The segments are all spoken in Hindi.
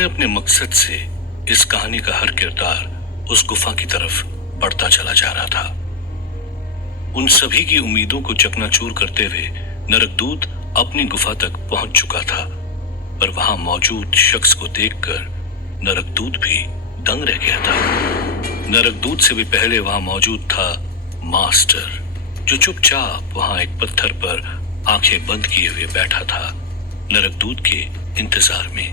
अपने अपने मकसद से इस कहानी का हर किरदार उस गुफा की तरफ बढ़ता चला जा रहा था। उन सभी की उम्मीदों को चकनाचूर करते हुए नरकदूत अपनी गुफा तक पहुंच चुका था, पर वहां मौजूद शख्स को देखकर नरकदूत भी दंग रह गया था। नरकदूत से भी पहले वहां मौजूद था मास्टर, जो चुपचाप वहां एक पत्थर पर आंखें बंद किए हुए बैठा था, नरकदूत के इंतजार में।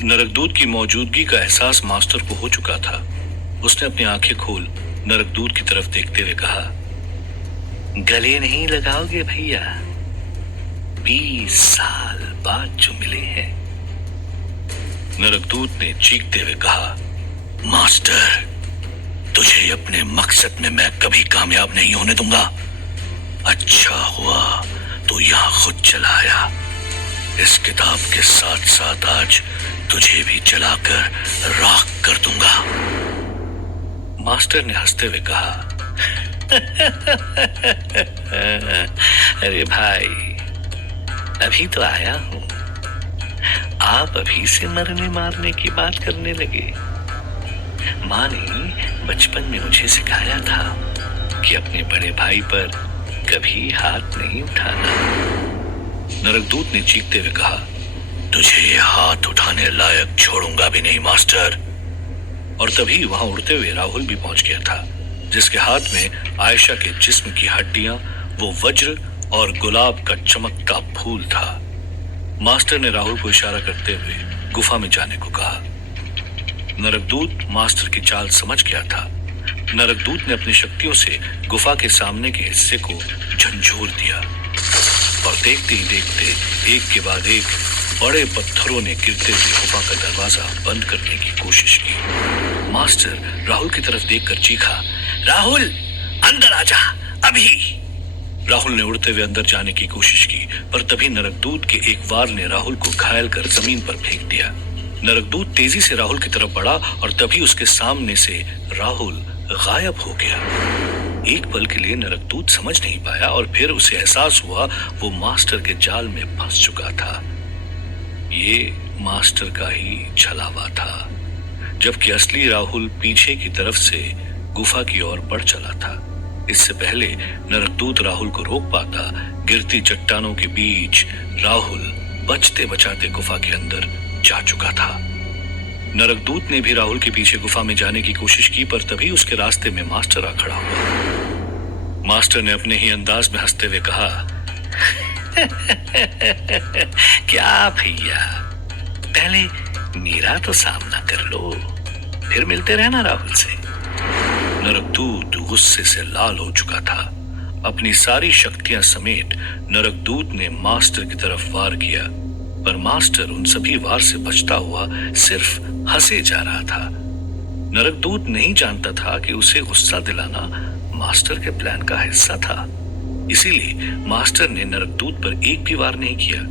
नरकदूत की मौजूदगी का एहसास मास्टर को हो चुका था। उसने अपनी आंखें खोल नरकदूत की तरफ देखते हुए कहा, गले नहीं लगाओगे भैया? 20 साल बाद जो मिले हैं। नरकदूत ने चीखते हुए कहा, मास्टर, तुझे अपने मकसद में मैं कभी कामयाब नहीं होने दूंगा। अच्छा हुआ तू यहां खुद चला आया। इस किताब के साथ साथ आज तुझे भी जलाकर राख कर दूंगा। मास्टर ने हंसते हुए कहा, अरे भाई, अभी तो आया हूं, आप अभी से मरने मारने की बात करने लगे। माँ ने बचपन में मुझे सिखाया था कि अपने बड़े भाई पर कभी हाथ नहीं उठाना। नरकदूत ने चीखते हुए कहा, तुझे हाथ उठाने लायक छोड़ूंगा भी नहीं मास्टर। और तभी वहां उड़ते हुए राहुल भी पहुंच गया था, जिसके हाथ में आयशा के जिस्म की हड्डियां, वो वज्र और गुलाब का चमकता फूल था। मास्टर ने राहुल को इशारा करते हुए गुफा में जाने को कहा। नरकदूत मास्टर की चाल समझ गया था। नरकदूत ने अपनी शक्तियों से गुफा के सामने के हिस्से को झंझोर दिया और देखते ही देखते एक के बाद एक बड़े पत्थरों ने गिरते हुए गुफा का दरवाजा बंद करने की कोशिश की। मास्टर राहुल की तरफ देखकर चीखा, राहुल, अंदर आजा अभी। राहुल ने उड़ते हुए अंदर जाने की कोशिश की, पर तभी नरकदूत के एक वार ने राहुल को घायल कर जमीन पर फेंक दिया। नरकदूत तेजी से राहुल की तरफ बढ़ा और तभी उसके सामने से राहुल गायब हो गया। एक पल के लिए नरकदूत समझ नहीं पाया और फिर उसे एहसास हुआ वो मास्टर के जाल में फंस चुका था। ये मास्टर का ही छलावा था, जबकि असली राहुल पीछे की तरफ से गुफा की ओर बढ़ चला था। इससे पहले नरकदूत राहुल को रोक पाता, गिरती चट्टानों के बीच राहुल बचते बचाते गुफा के अंदर जा चुका था। नरकदूत ने भी राहुल के पीछे गुफा में जाने की कोशिश की, पर तभी उसके रास्ते में मास्टर आ खड़ा हुआ। मास्टर ने अपने ही अंदाज में हंसते हुए कहा, क्या भैया, पहले मेरा तो सामना कर लो, फिर मिलते रहना राहुल से। नरकदूत गुस्से से लाल हो चुका था। अपनी सारी शक्तियां समेत नरकदूत ने मास्टर की तरफ वार किया, पर मास्टर उन सभी वार से बचता हुआ सिर्फ हंसे जा रहा था। नरकदूत नहीं जानता था कि उसे गुस्सा दिलाना मास्टर के प्लान का हिस्सा था, इसीलिए मास्टर ने नरकदूत पर एक भी वार नहीं किया।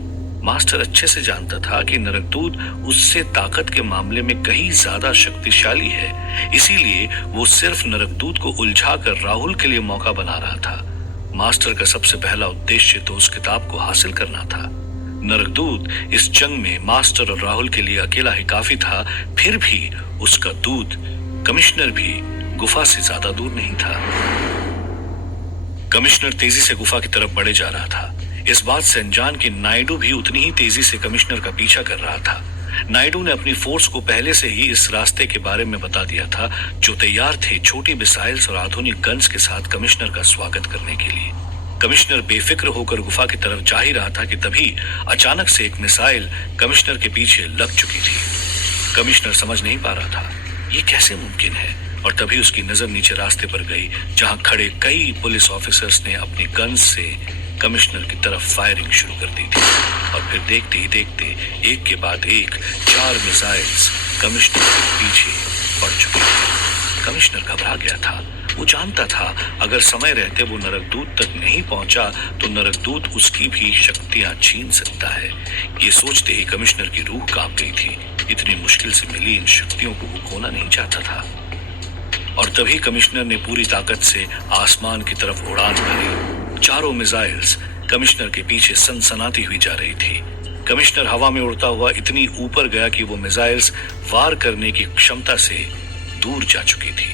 मास्टर अच्छे से जानता था कि नरकदूत उससे ताकत के मामले में कहीं ज्यादा शक्तिशाली है, इसीलिए वो सिर्फ नरकदूत को उलझाकर राहुल के लिए मौका बना रहा था। मास्टर का सबसे पहला उद्देश्य तो उस किताब को हासिल करना था। नरकदूत इस जंग में मास्टर और राहुल के लिए अकेला ही काफी था, फिर भी उसका दूत कमिश्नर भी गुफा से ज्यादा दूर नहीं था। कमिश्नर तेजी से गुफा की तरफ बढ़े जा रहा था। इस बात से अनजान कि नायडू भी उतनी ही तेजी से कमिश्नर का पीछा कर रहा था। नायडू ने अपनी फोर्स को पहले से ही इस रास्ते के बारे में बता दिया था, जो तैयार थे छोटी मिसाइल्स और आधुनिक गन्स के साथ कमिश्नर का स्वागत करने के लिए। कमिश्नर बेफिक्र होकर गुफा की तरफ जा ही रहा था कि तभी अचानक से एक मिसाइल कमिश्नर के पीछे लग चुकी थी। कमिश्नर समझ नहीं पा रहा था ये कैसे मुमकिन है, और तभी उसकी नजर नीचे रास्ते पर गई, जहां खड़े कई पुलिस ऑफिसर्स ने अपनी गन्स से कमिश्नर की तरफ फायरिंग शुरू कर दी थी। और फिर देखते ही देखते एक के बाद एक 4 मिसाइल्स कमिश्नर के पीछे पड़ चुकी थी। कमिश्नर घबरा गया था। वो जानता था अगर समय रहते वो नरकदूत तक नहीं पहुंचा तो नरकदूत उसकी भी शक्तियां छीन सकता है। ये सोचते ही कमिश्नर की रूह कांप गई थी। इतनी मुश्किल से मिली इन शक्तियों को वो खोना नहीं चाहता था। और तभी कमिश्नर ने पूरी ताकत से आसमान की तरफ उड़ान भरी। चारों मिसाइल्स कमिश्नर के पीछे सनसनाती हुई जा रही थी। कमिश्नर हवा में उड़ता हुआ इतनी ऊपर गया कि वो मिसाइल्स वार करने की क्षमता से दूर जा चुकी थी।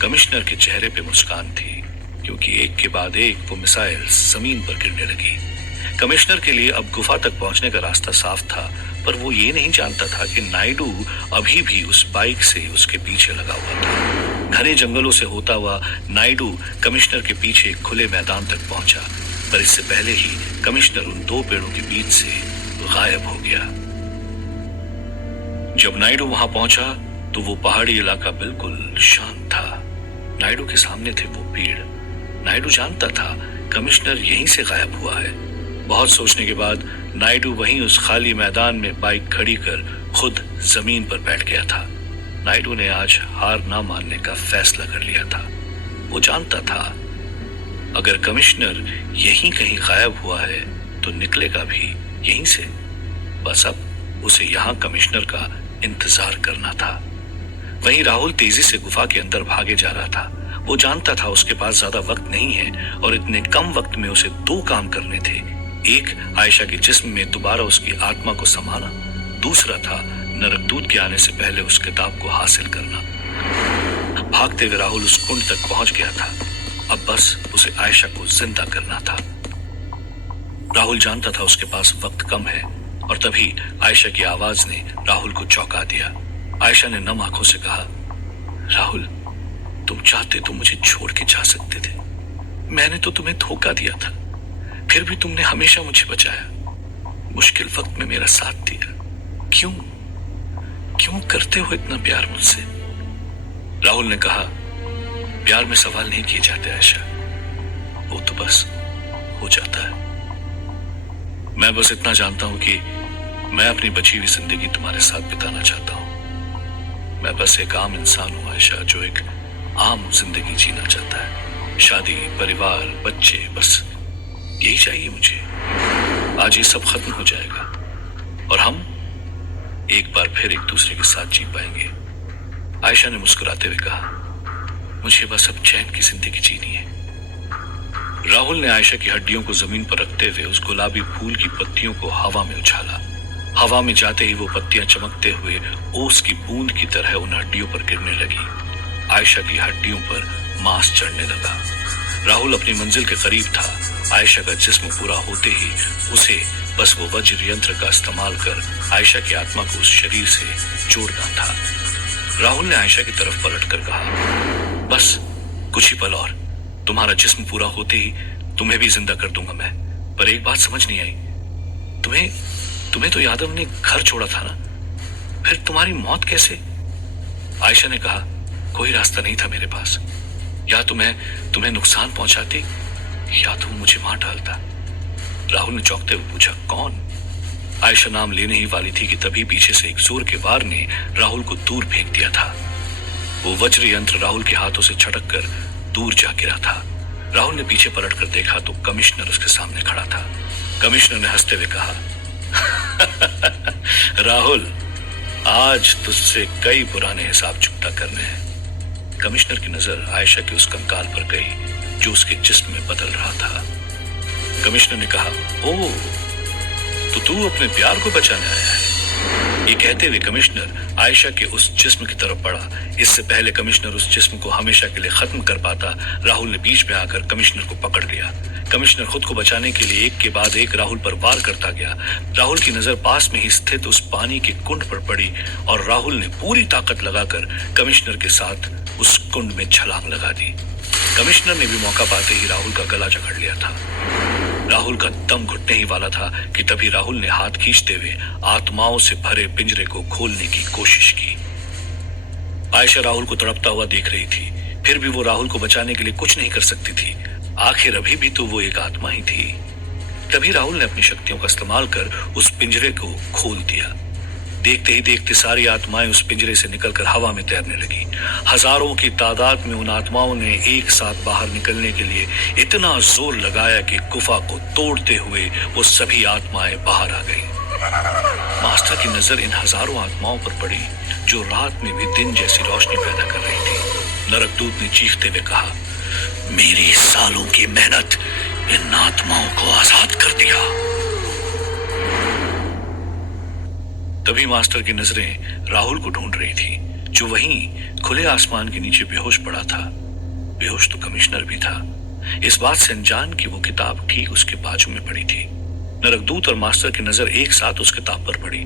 कमिश्नर के चेहरे पे मुस्कान थी, क्योंकि एक के बाद एक वो मिसाइल्स जमीन पर गिरने लगी। कमिश्नर के लिए अब गुफा तक पहुंचने का रास्ता साफ था, पर वो ये नहीं जानता था कि नायडू अभी भी उस बाइक से उसके पीछे लगा हुआ था। घने जंगलों से होता हुआ नायडू कमिश्नर के पीछे खुले मैदान तक पहुंचा, पर इससे पहले ही कमिश्नर उन दो पेड़ों के बीच से गायब हो गया। जब नायडू वहां पहुंचा तो वो पहाड़ी इलाका बिल्कुल शांत था। नायडू के सामने थे वो पेड़। नायडू जानता था कमिश्नर यहीं से गायब हुआ है। बहुत सोचने के बाद नायडू वहीं उस खाली मैदान में बाइक खड़ी कर खुद जमीन पर बैठ गया था। नायडू ने आज हार ना मानने का फैसला कर लिया था। वो जानता था अगर कमिश्नर यहीं कहीं गायब हुआ है तो निकलेगा भी यहीं से। बस अब उसे यहां कमिश्नर का इंतजार करना था। वहीं राहुल तेजी से गुफा के अंदर भागे जा रहा था। वो जानता था उसके पास ज्यादा वक्त नहीं है और इतने कम वक्त में उसे दो काम करने थे। एक, आयशा के जिस्म में दोबारा उसकी आत्मा को समाना। दूसरा था नरकदूत के आने से पहले उस किताब को हासिल करना। भागते हुए राहुल उस कुंड तक पहुंच गया था। अब बस उसे आयशा को जिंदा करना था। राहुल जानता था उसके पास वक्त कम है और तभी आयशा की आवाज ने राहुल को चौंका दिया। आयशा ने नम आंखों से कहा, राहुल, तुम चाहते तो मुझे छोड़ के जा सकते थे। मैंने तो तुम्हें धोखा दिया था, फिर भी तुमने हमेशा मुझे बचाया, मुश्किल वक्त में मेरा साथ दिया। क्यों क्यों करते हो इतना प्यार मुझसे? राहुल ने कहा, प्यार में सवाल नहीं किए जाते आयशा, वो तो बस हो जाता है। मैं बस इतना जानता हूं कि मैं अपनी बची हुई जिंदगी तुम्हारे साथ बिताना चाहता हूं। मैं बस एक आम इंसान हूं आयशा, जो एक आम जिंदगी जीना चाहता है। शादी, परिवार, बच्चे, बस यही चाहिए मुझे। आज ये सब खत्म हो जाएगा और हम एक बार फिर एक दूसरे के साथ जी पाएंगे। आयशा ने मुस्कुराते हुए कहा, मुझे बस अब चैन की जिंदगी जीनी है। राहुल ने आयशा की हड्डियों को जमीन पर रखते हुए उस गुलाबी फूल की पत्तियों को हवा में उछाला। हवा में जाते ही वो पत्तियां चमकते हुए ओस की बूंद की तरह उन हड्डियों पर गिरने लगी। आयशा की हड्डियों पर मांस चढ़ने लगा। राहुल अपनी मंजिल के करीब था। आयशा का जिस्म पूरा होते ही उसे बस वो वज्र यंत्र का इस्तेमाल कर आयशा की आत्मा को उस शरीर से जोड़ना था। राहुल ने आयशा की तरफ पलटकर कहा, बस कुछ ही पल और, तुम्हारा जिस्म पूरा होते ही तुम्हें भी जिंदा कर दूंगा मैं। पर एक बात समझ नहीं आई, तुम्हें तो यादव ने घर छोड़ा था ना, फिर तुम्हारी मौत कैसे? आयशा ने कहा, कोई रास्ता नहीं था मेरे पास। या तो मैं तुम्हें नुकसान पहुंचाती या तुम मुझे मार डालता। राहुल ने चौंकते हुए पूछा, कौन? आयशा नाम लेने ही वाली थी कि तभी पीछे से एक जोर के वार ने राहुल को दूर फेंक दिया था। वो वज्र यंत्र राहुल के हाथों से छटक कर दूर जा गिरा था। राहुल ने पीछे पलटकर देखा तो कमिश्नर उसके सामने खड़ा था। कमिश्नर ने हंसते हुए कहा, राहुल, आज तुझसे कई पुराने हिसाब चुकता करने हैं। कमिश्नर की नजर आयशा के उस कंकाल पर गई जो उसके जिस्म में बदल रहा था। कमिश्नर ने कहा, ओह, तो तू अपने प्यार को बचाने आया है। ये कहते हुए कमिश्नर आयशा के उस जिस्म की तरफ बढ़ा। इससे पहले कमिश्नर उस जिस्म को हमेशा के लिए खत्म कर पाता, राहुल ने बीच में आकर कमिश्नर को पकड़ लिया। कमिश्नर खुद को बचाने के लिए एक के बाद एक राहुल पर वार करता गया। राहुल की नजर पास में ही स्थित उस पानी के कुंड पर पड़ी और राहुल ने पूरी ताकत लगाकर कमिश्नर के साथ उस कुंड में छलांग लगा दी। कमिश्नर ने भी मौका पाते ही राहुल का गला जकड़ लिया था। राहुल का दम घुटने ही वाला था कि तभी राहुल ने हाथ खींचते हुए आत्माओं से भरे पिंजरे को खोलने की कोशिश की। आयशा राहुल को तड़पता हुआ देख रही थी, फिर भी वो राहुल को बचाने के लिए कुछ नहीं कर सकती थी। आखिर अभी भी तो वो एक आत्मा ही थी। तभी राहुल ने अपनी शक्तियों का इस्तेमाल कर उस पिंजरे को खोल दिया। देखते ही देखते सारी आत्माएं उस पिंजरे से निकलकर हवा में तैरने लगी। हजारों की तादाद में उन आत्माओं ने एक साथ बाहर निकलने के लिए इतना जोर लगाया कि गुफा को तोड़ते हुए वो सभी आत्माएं बाहर आ गईं। मास्टर की नजर इन हजारों आत्माओं पर पड़ी जो रात में भी दिन जैसी रोशनी पैदा कर रही थी। नरकदूत ने चीखते हुए कहा, मेरी सालों की मेहनत इन आत्माओं को आजाद कर दिया। तभी मास्टर की नजरें राहुल को ढूंढ रही थी, जो वहीं खुले आसमान के नीचे बेहोश पड़ा था। बेहोश तो कमिश्नर भी था, इस बात से अनजान कि वो किताब ठीक उसके बाजू में पड़ी थी। नरकदूत और मास्टर की नजर एक साथ उस किताब पर पड़ी।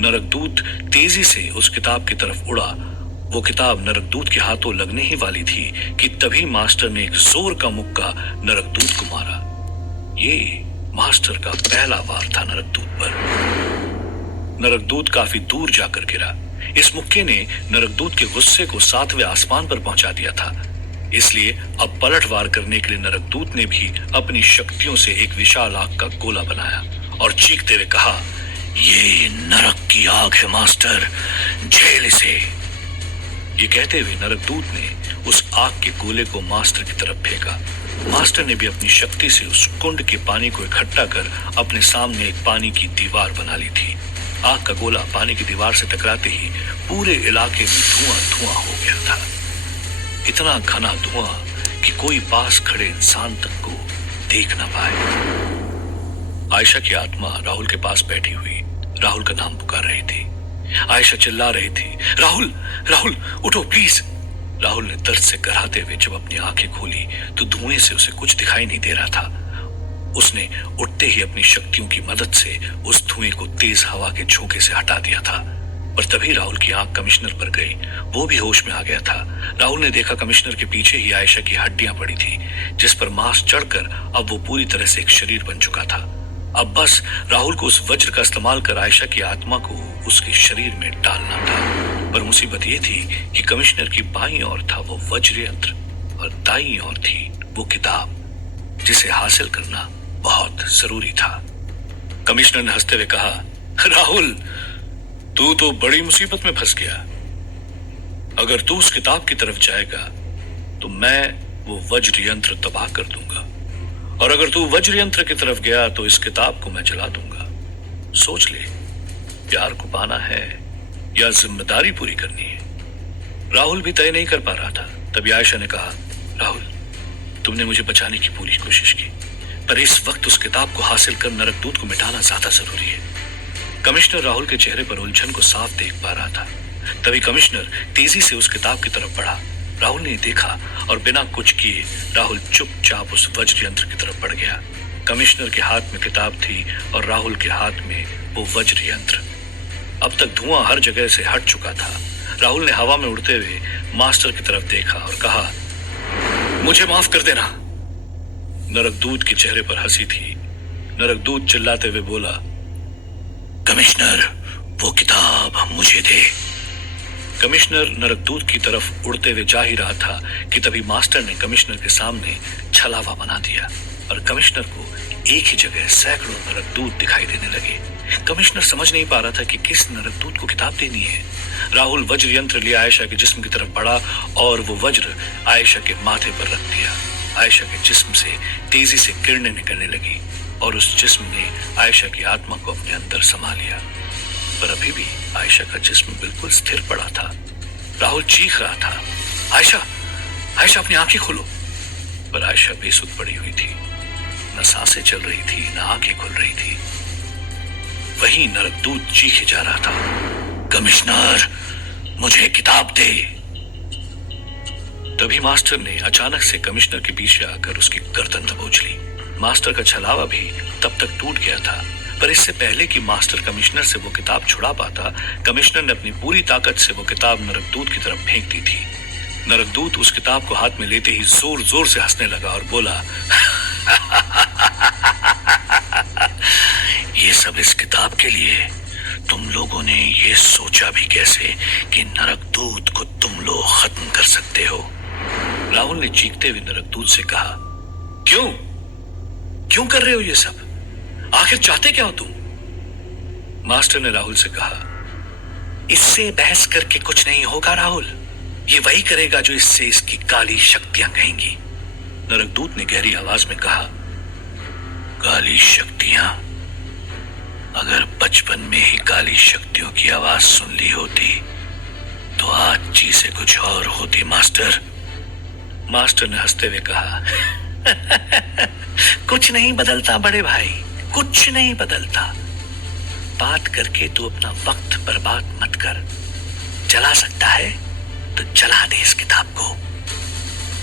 नरकदूत तेजी से उस किताब की तरफ उड़ा। वो किताब नरकदूत के हाथों लगने ही वाली थी कि तभी मास्टर ने एक जोर का मुक्का नरकदूत को मारा। ये मास्टर का पहला वार था नरकदूत पर। नरकदूत काफी दूर जाकर गिरा। इस मुक्के ने नरकदूत के गुस्से को 7वें आसमान पर पहुंचा दिया था। इसलिए अब पलटवार करने के लिए नरकदूत ने भी अपनी शक्तियों से एक विशाल आग का गोला बनाया और चीखते हुए कहा, ये नरक की आग है मास्टर, झेल इसे। ये कहते हुए नरकदूत ने उस आग के गोले को मास्टर की तरफ फेंका। मास्टर ने भी अपनी शक्ति से उस कुंड के पानी को इकट्ठा कर अपने सामने एक पानी की दीवार बना ली थी। आग का गोला पानी की दीवार से टकराते ही पूरे इलाके में धुआं धुआं हो गया था। इतना घना धुआं कि कोई पास खड़े इंसान तक को देख ना पाए। आयशा की आत्मा राहुल के पास बैठी हुई राहुल का नाम पुकार रही थी। आयशा चिल्ला रही थी, राहुल राहुल उठो प्लीज। राहुल ने दर्द से कराहते हुए जब अपनी आंखें खोली तो धुएं से उसे कुछ दिखाई नहीं दे रहा था। उसने उठते ही अपनी शक्तियों की मदद से उस धुएं को तेज हवा के झोंके से हटा दिया था। पर तभी राहुल की आंख कमिश्नर पर गई। वो भी होश में आ गया था। राहुल ने देखा कमिश्नर के पीछे ही आयशा की हड्डियां पड़ी थी, जिस पर मांस चढ़कर अब वो पूरी तरह से एक शरीर बन चुका था। अब बस राहुल को उस वज्र का इस्तेमाल कर आयशा की आत्मा को उसके शरीर में डालना था। पर मुसीबत ये थी कि कमिश्नर की बाईं ओर था वो वज्र यंत्र और दाईं ओर थी वो किताब, जिसे हासिल करना बहुत जरूरी था। कमिश्नर ने हंसते हुए कहा, राहुल तू तो बड़ी मुसीबत में फंस गया। अगर तू उस किताब की तरफ जाएगा तो मैं वो वज्र यंत्र तबाह कर दूंगा, और अगर तू वज्र यंत्र की तरफ गया तो इस किताब को मैं जला दूंगा। सोच ले, प्यार को पाना है या जिम्मेदारी पूरी करनी है। राहुल भी तय नहीं कर पा रहा था। तभी आयशा ने कहा, राहुल तुमने मुझे बचाने की पूरी कोशिश की, पर इस वक्त उस किताब को हासिल कर नरकदूत को मिटाना ज्यादा जरूरी है। कमिश्नर राहुल के चेहरे पर उलझन को साफ देख पा रहा था। तभी कमिश्नर तेजी से उस किताब की तरफ बढ़ा। राहुल ने देखा और बिना कुछ किए राहुल चुपचाप उस वज्र यंत्र की तरफ बढ़ गया। कमिश्नर के हाथ में किताब थी और राहुल के हाथ में वो वज्र यंत्र। अब तक धुआं हर जगह से हट चुका था। राहुल ने हवा में उड़ते हुए मास्टर की तरफ देखा और कहा, मुझे माफ कर देना। नरकदूत के चेहरे पर हंसी थी। नरकदूत चिल्लाते हुए बोला, कमिश्नर वो किताब मुझे दे। कमिश्नर नरकदूत की तरफ उड़ते हुए जा ही रहा था कि तभी मास्टर ने कमिश्नर के सामने छलावा बना दिया और कमिश्नर को एक ही जगह सैकड़ों नरकदूत दिखाई देने लगे। कमिश्नर समझ नहीं पा रहा था कि किस नरकदूत को किताब देनी है। राहुल वज्र यंत्र लिए आयशा के जिस्म की तरफ बढ़ा और वो वज्र आयशा के माथे पर रख दिया। आयशा के जिस्म से तेजी से किरणें निकलने लगी और उस जिस्म ने आयशा की आत्मा को अपने अंदर समा लिया। पर अभी भी आयशा का जिस्म बिल्कुल स्थिर पड़ा था। राहुल चीख रहा था, आयशा आयशा अपनी आंखें खोलो। पर आयशा बेसुध पड़ी हुई थी। न सांसें चल रही थी, न आंखें खुल रही थी। वहीं नरकदूत चीखे जा रहा था, कमिश्नर मुझे किताब दे। तभी मास्टर ने अचानक से कमिश्नर के पीछे आकर उसकी गर्दन दबोच ली। मास्टर का छलावा भी तब तक टूट गया था, पर इससे पहले कि मास्टर कमिश्नर से वो किताब छुड़ा पाता, कमिश्नर ने अपनी पूरी ताकत से वो किताब नरकदूत की तरफ फेंक दी थी। नरकदूत उस किताब को हाथ में लेते ही जोर जोर से हंसने लगा और बोला, ये सब इस किताब के लिए। तुम लोगों ने ये सोचा भी कैसे कि नरकदूत को तुम लोग खत्म कर सकते हो? राहुल ने चीखते हुए नरकदूत से कहा, क्यों क्यों कर रहे हो ये सब? आखिर चाहते क्या हो तुम? मास्टर ने राहुल से कहा, इससे बहस करके कुछ नहीं होगा राहुल। ये वही करेगा जो इससे इसकी काली शक्तियां कहेंगी। नरकदूत ने गहरी आवाज में कहा, काली शक्तियां? अगर बचपन में ही काली शक्तियों की आवाज सुन ली होती तो आज चीजें कुछ और होती मास्टर। मास्टर ने हंसते हुए कहा, कुछ नहीं बदलता बड़े भाई, कुछ नहीं बदलता। बात करके तू अपना वक्त बर्बाद मत कर। जला सकता है तो जला दे इस किताब को।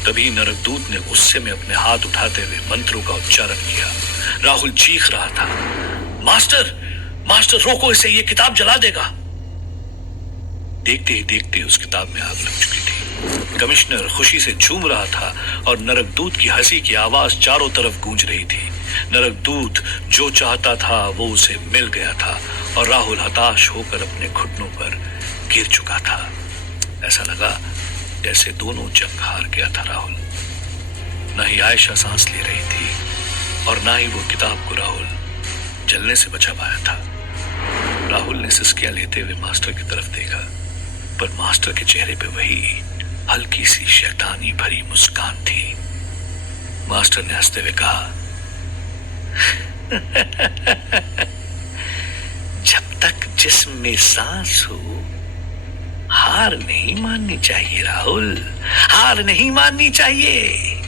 तभी नरकदूत ने गुस्से में अपने हाथ उठाते हुए मंत्रों का उच्चारण किया। राहुल चीख रहा था, मास्टर मास्टर रोको इसे, ये किताब जला देगा। देखते ही देखते उस किताब में आग लग चुकी थी। कमिश्नर खुशी से झूम रहा था और नरकदूत की हंसी की आवाज चारों तरफ गूंज रही थी। नरकदूत जो चाहता था वो उसे मिल गया था और राहुल हताश होकर अपने घुटनों पर गिर चुका था। ऐसा लगा जैसे दोनों जंग हार गया था राहुल। न ही आयशा सांस ले रही थी और ना ही वो किताब को राहुल जलने से बचा पाया था। राहुल ने सिसकियां लेते हुए मास्टर की तरफ देखा, पर मास्टर के चेहरे पे वही हल्की सी शैतानी भरी मुस्कान थी। मास्टर ने हंसते हुए कहा, जब तक जिस्म में सांस हो हार नहीं माननी चाहिए राहुल, हार नहीं माननी चाहिए।